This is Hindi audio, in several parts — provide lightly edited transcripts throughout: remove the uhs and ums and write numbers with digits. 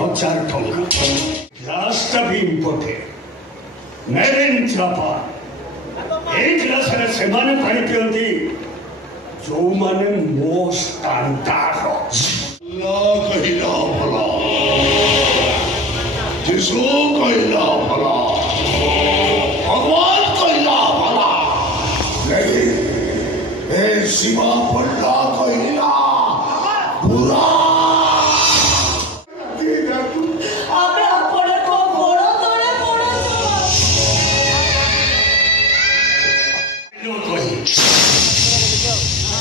20,000 ଟଙ୍କା ଗ୍ଲାସଟା ବି ଇମ୍ପୋର୍ଟେଡ୍ ମେଡ୍ ଇନ୍ ଜାପାନ। ଏଇ ଗ୍ଲାସରେ ସେମାନେ ପାଣି ପିଅନ୍ତି ଯୋଉମାନେ ମୋ ଷ୍ଟାଣ୍ଡାର୍ଡର। କହିଲା ଭଲ ଯୀଶୁ କହିଲା ଭଲ भगवान कहला भला लेकिन ए शिवा पल्ला कहला बुरा। अबे अपने को घोड़ा तोड़े पड़े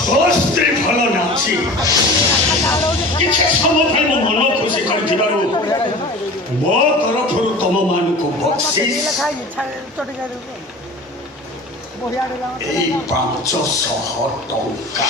दोस्ती भलो नाची किसी समय मैं मन खुशी कर मो तरफ तुम मान को बख्शीश 500 टंका।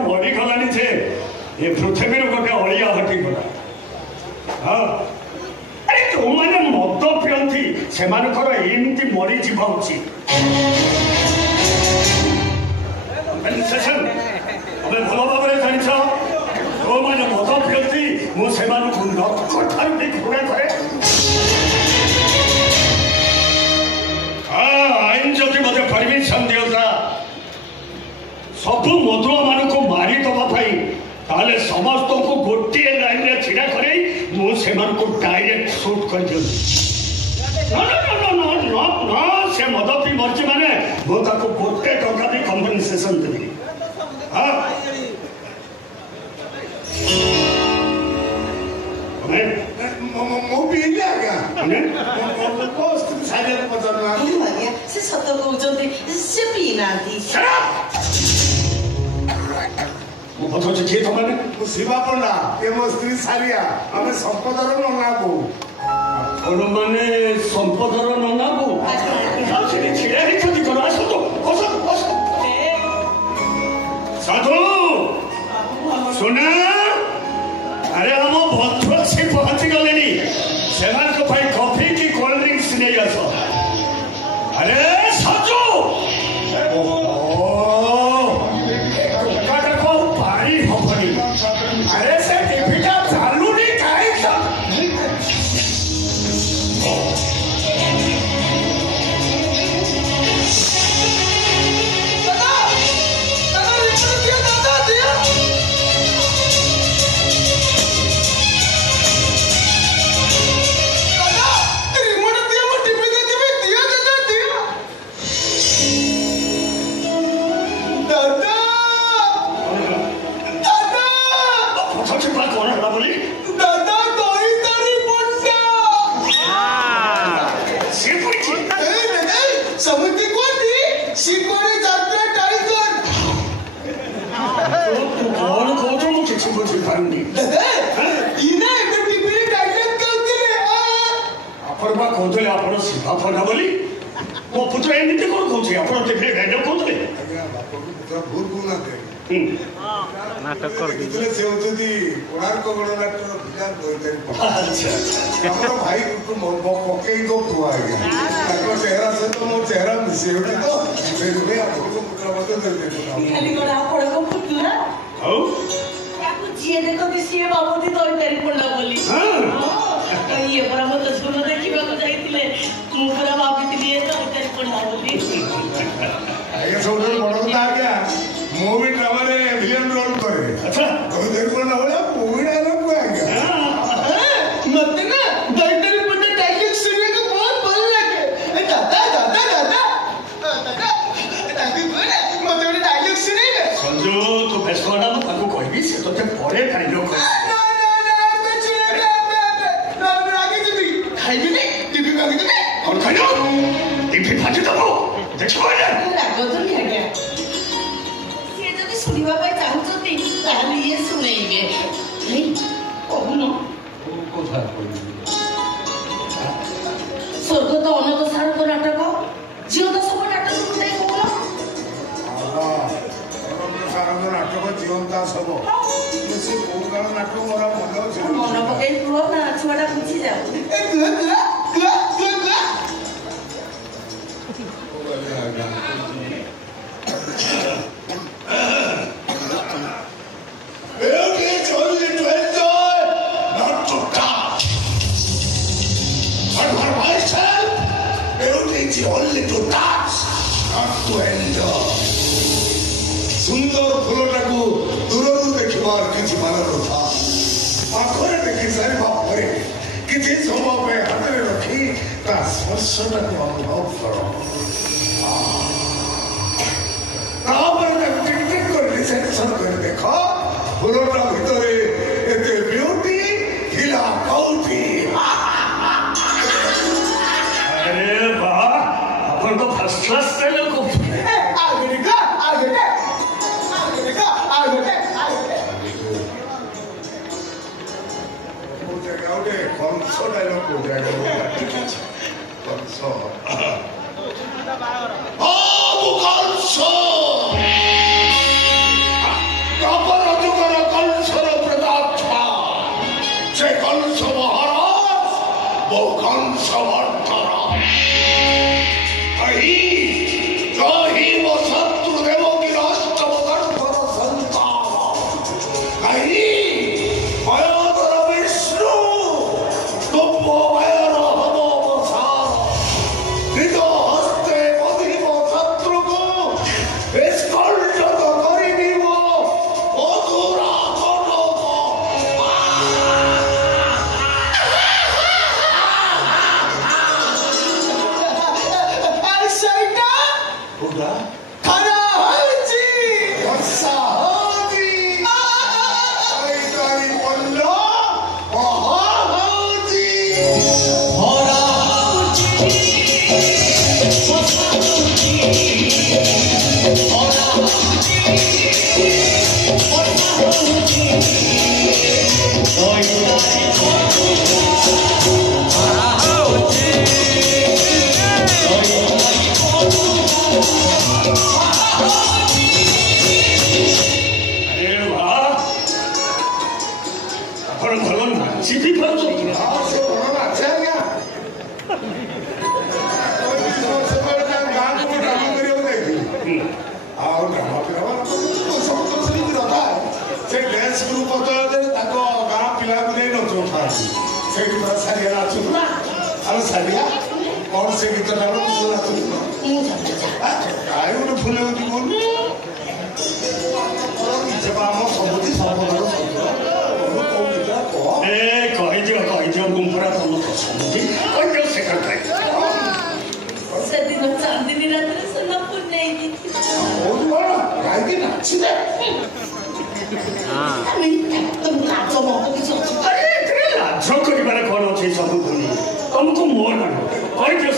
मरीगलानी थे ये पृथ्वी गोटे अड़िया हटिगला। हाँ अरे तुमने मद पियंती से एमती मरी जीवा उचित। भल भाव जान जो मैंने मद पियंती मुझे नठार भी घृणा कै। आईन जदि मत परमिशन दिता सबू मधुआ मान को मारी दवाई ताले समस्त को गोटे लाइन में छिड़ा करे मुझे डायरेक्ट शूट कर दियो। से मद पी मर्जी माने मुझे गोटे टका भी कंपनसेशन देवी। हाँ से सत कहते से पी ना किए तुमने शिवा पंडा ये मो स्त्री सारिया आम संपदर नना को मैंने संपदर नना को छिड़ा ही क्षति करो। आस साधु सुना अरे हम भद्रक से पहुंची गले से कॉफी की कोल्ड ड्रिंक्स नहीं आस। अरे साधु अरे से टीवीटा चालू नहीं काय कहते आप शिवा पंडा बोली मो पुत्र एमती कौन कहे आप डायलॉग कहते भूल गुना नाटक कर से होती कोणार्क गणनाट्य भाई पकई दो थुआ चेहरा सहित मो चेहरा मिसे तो जी देखो कि सी बाबू तो पंडा बोली ये पर हम तो सुनो देखिबा को जाइतिले मु पूरा भाभी लिए तो इतने पंडा बोली आगे सब बड़ कथा क्या मो भी ड्रामा रे विलेन रोल करे। अच्छा तो देख पंडा बोला मूवी डायलॉग को आ गया मत ना डायरेक्टर पंडा टाइटल सुनने को बहुत ଭଲ लगे दादा दादा दादा ताकि बोले मत डायलॉग सुनेगा संजू तो बेसवाड़ा में ताको कहबी से तो ते परे डायलॉग ना ना ଶୁଣିବା ପାଇଁ ଚାହୁଁଛନ୍ତି ତାହେଲେ ଇଏ ଶୁଣେଇବେ। କହୁନ ସ୍ୱର୍ଗତ ଅନନ୍ତ ସାରଙ୍କ ନାଟକ ଝିଅ ତ ସବୁ ନାଟକ ଗୋଟାଏ କହୁନ। ସାରଙ୍କ ନାଟକ ଜୀବନ୍ତା ସବୁ ସେ କୋଉ କାଳ ନାଟକ ମୋର ମନେ ଅଛି। ମନେ ପକେଇ କୁହ ନା ଛୁଆଟା ବୁଝିଯାଉ। Only to touch, not to enjoy. ସୁନ୍ଦର ଫୁଲଟାକୁ ଦୂରରୁ ଦେଖିବାର କିଛି ମାନ କଥା ପାଖରେ ଦେଖି ସାରିବା ପରେ କିଛି ସମୟ ପାଇଁ ହାତରେ ରଖି ତା ସ୍ପର୍ଶଟାକୁ ଅନୁଭବ କର। ତାପରେ ତାକୁ ଟିକ ଟିକ କରି ରିସେପସନ କରି ଦେଖ ଫୁଲଟା ଭିତରେ ଏତେ ବିୟୁଟି ଥିଲା କୋଉଠି। तो फर्स्ट क्लास ट्रेलर को तुमको मोर कह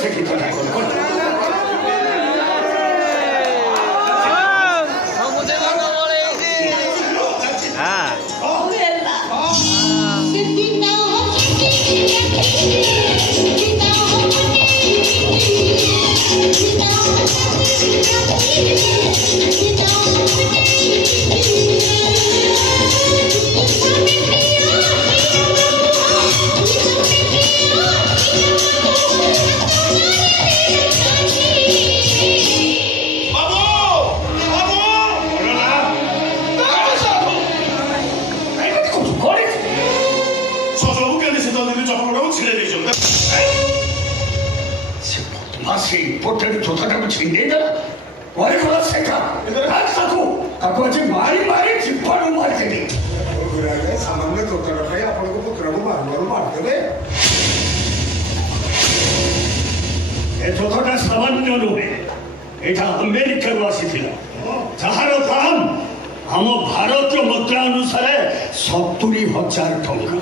से पोटेल छोटा छिंडेगा वही बड़ा सेका आज ताको ताको आज मारी मारी चिप्पाड़ू मार के दी सामान्य तोता रखा है अपन को पुत्र को मार देवे ये छोटा सामान्य नुहे एटा अमेरिका वासी थिला जहार दाम हम भारतीय मुद्रा अनुसार 70,000 टଙ୍କା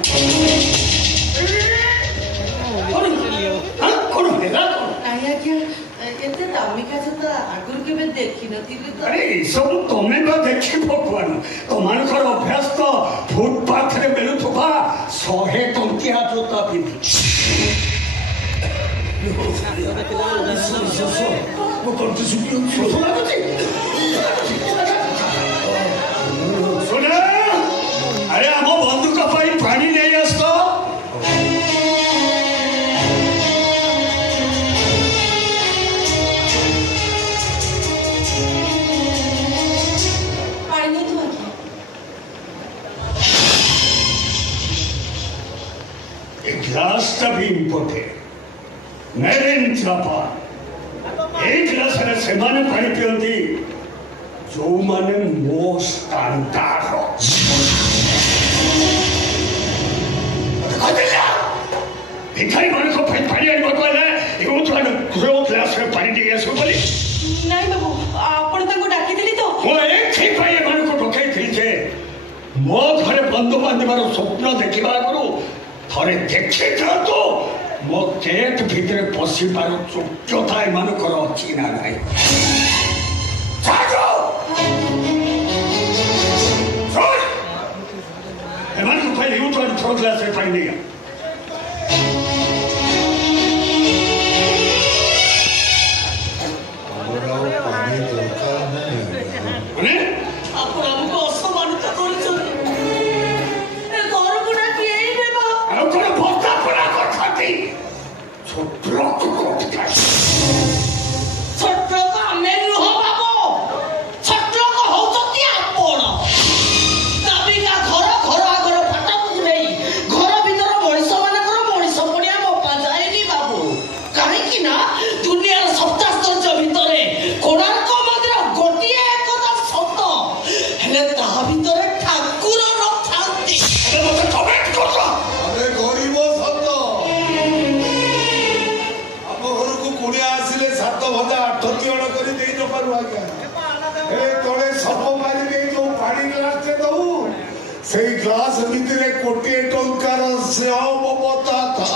ଆଜ୍ଞା ଏତେ ଦାମିକା ଜୋତା ଆଗରୁ କେବେ ଦେଖିନଥିଲି ତ। ଆରେ ଏସବୁ ତମେ ବା ଦେଖି ଭଗବାନ ତମାନଙ୍କର ଅଭ୍ୟାସ ତ ଫୁଟପାଥରେ ମିଳୁଥିବା 100 ଟଙ୍କିଆ ଜୋତା ପିନ୍ଧି ଶୁଣ ଆରେ ଆମ ବନ୍ଧୁକ ପାଇଁ ପାଣି ନେଇ ଆସ ତ। ग्लास भी इम्पोर्टेंट मेरेन जापान ए ग्लास रे सेमाने पानी पियंती जो माने मो स्टैंडर्ड अदला भिखारी माने को पानी आनी बकवाला एगो तो ग्रो ग्लास रे पानी दिए सो बोली नहीं बाबू आपण ताको डाकी दिली तो ओ एक थी पाए माने को डकाई थी जे मो घरे बंधु बांधवार स्वप्न देखिबा करू थरे देखि तो मो गेट भितरे पसी पारो योग्यता एमानकर अछि ना नाही जागो सोय एमान को पहिले उठो थोर ग्लास रे पानी दिया हमरा पानी दरकार नहीं अने आपण हमको असमानित करछो ग्लास भितर कोटी टंकार से बता था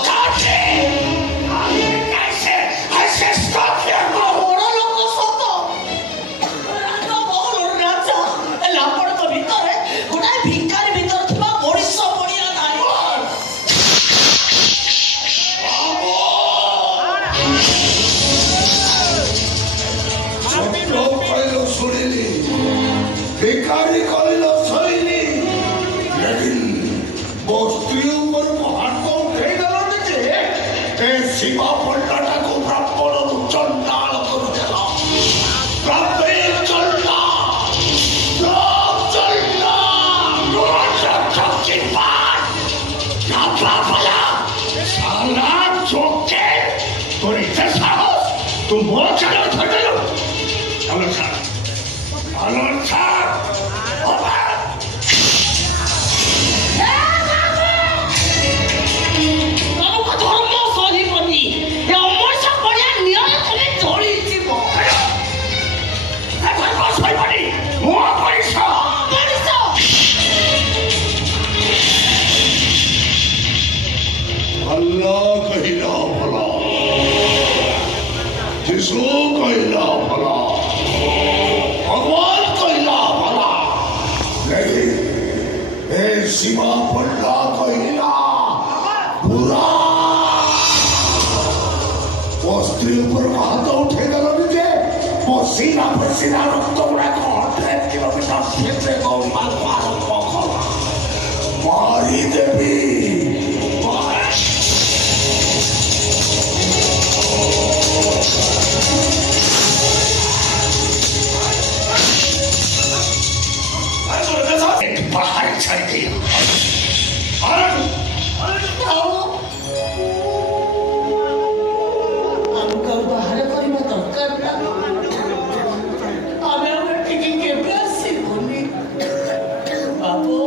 भिखारी कहलो सैनी लेकिन बस्ती ऊपर हाथ उठे गलो जे ए सीमा पलटा को ब्राह्मण चंडाल कर देला ब्राह्मण चंडाल चंडाल साला चोके तोरी साहस तू मोर चलो थडलो चलो साहब हेलो सर अल्लाह कहिला भला जिसो कहिला भला भगवान कहिला भला नहीं ए सीमा पल्ला कहिला बुरा वो स्त्री ऊपर हाथ उठे गलो जे वो सीना पसीना रक्त उड़ा को 100 किलोमीटर क्षेत्र को मार मारी देवी बाहर चल दिया हमको बाहर कोई मत करना हमें ठीक के प्यासी होनी बाबू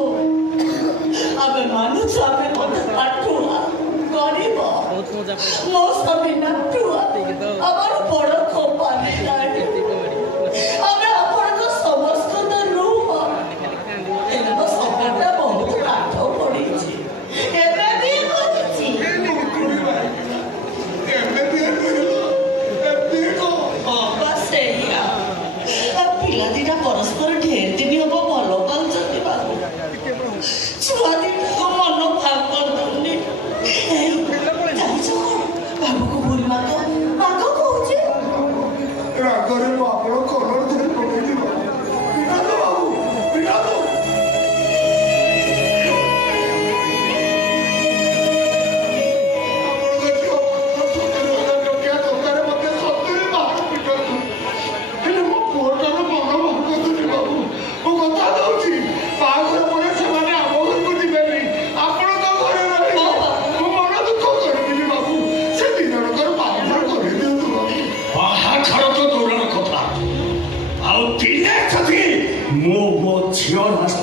अबे मानो हमें बहुत काटुआ गरीब मोस्ट अभी नटुआ अबर बड़ कंपनी लागे हमें अपन को समस्त तो रूह एनो सबटा बहुत काठ पड़ी छी एबे भी होची एबे भी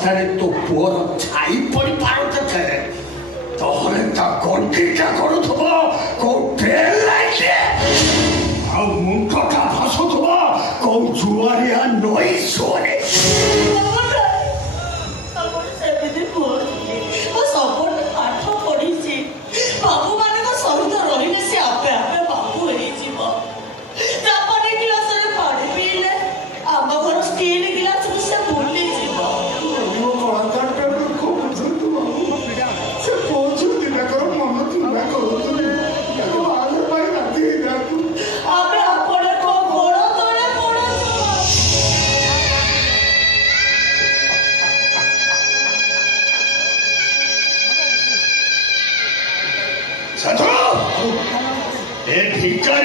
ଅବସ୍ଥାରେ ତୋ ପୁଅର ଛାଇ ପଡ଼ିପାରୁଥାଏ ତାହେଲେ ତା ଗଣ୍ଠିଟା କରୁଥିବ କୋଉ ଟ୍ରେନ୍ ଲାଇନ୍ରେ ଆଉ ମୁଣ୍ଡଟା ଭାସୁଥିବ କୋଉ ଜୁଆରିଆ ନଈ ସୁଅରେ।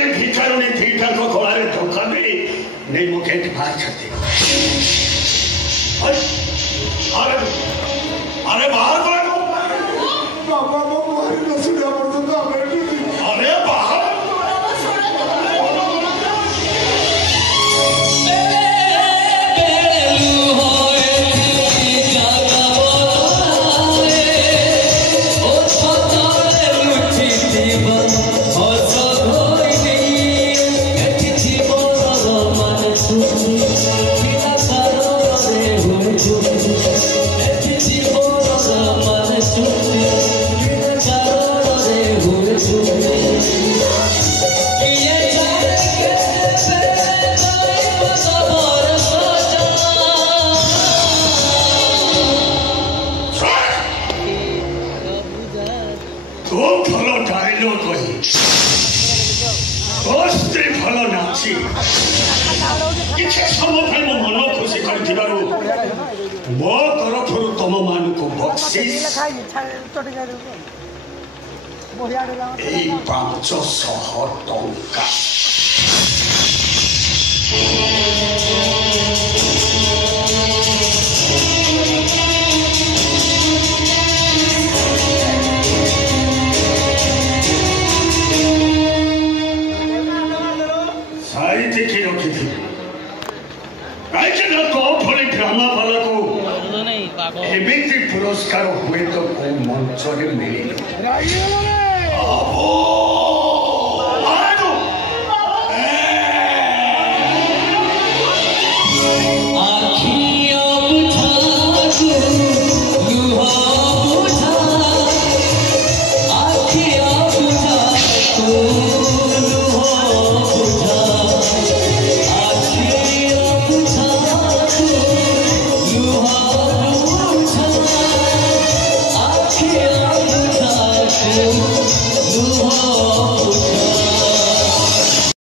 भिकारुणी ठीक घोड़े धोखा भी नहीं मुझे बाहर करते। अरे बाहर अरे बाहर मो तरफ तुम मान को बख्शीश 500 टंका। साई देखी रखी थी ड्रामा वाला को एमती पुरस्कार हुए तो मंच में मिले।